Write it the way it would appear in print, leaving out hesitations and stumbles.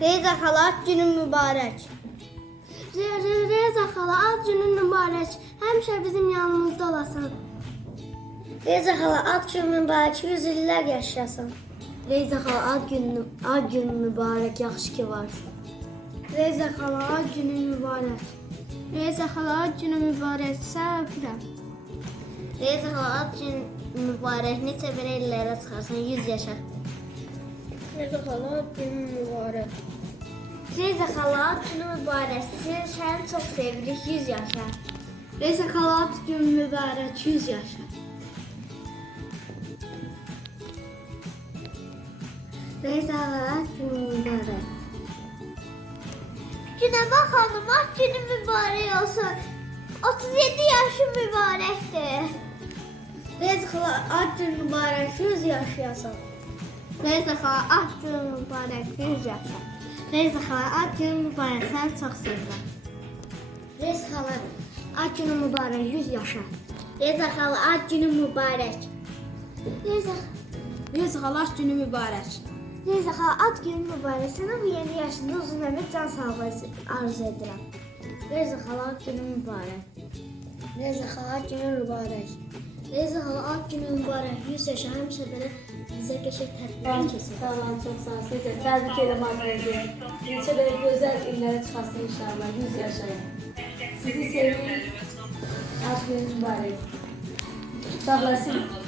Reyza xala, ad günün mübarək. Reyza xala, ad günün mübarək. Həmişə bizim yanımızda olasan. Reyza xala, ad günün mübarək, 100 illər yaşasın. Reyza xala, ad günün mübarək, yaxşı ki varsın. Reyza xala, ad günün mübarək. Reyza xala, ad günün mübarək, sən öpürəm. Reyza xala, ad günün mübarək, neçə bir illərə çıxarsan, 100 yaşa. Reyza xala, ad günün mübarək. Reyza xala, ad günün mübarək, səni çox sevirik, 100 yaşa. Reyza xala, ad günün mübarək, 100 yaşa. Reyza xala, ad günün mübarək. Günəbə xanım, ad günün mübarək olsun. 37 yaşın mübarəkdir. Reyza xala, ad günün mübarək, 100 yaşayasın. Reyza xala, ad günün mübarək, 100 yaşa. Reyza xala, ad günün mübarək, səni çox sevirəm. Reyza xala, Ad günün mübarək, 100 yaşa. Reyza xala, ad günün mübarək. Reyza xala, ad günü mübarək. Reyza xala, ad günün mübarək. Sənə bu yeni yaşında uzun ömür, can sağlığı arzu edirəm. Reyza xala, ad günün mübarək. Reyza xala, ad günün mübarək. Reyza xala, ad günün mübarək. 100 yaşa, həmişə belə bizə qəşəng tədbirlər keçir. Sağ olun, çox sağ olun. Sizə təbrik edirəm adınızı. Neçə belə gözəl illərə çıxasın inşallah. 100 yaşayın. Sizi seviyorum. Ad günün mübarək. Sağ olasın.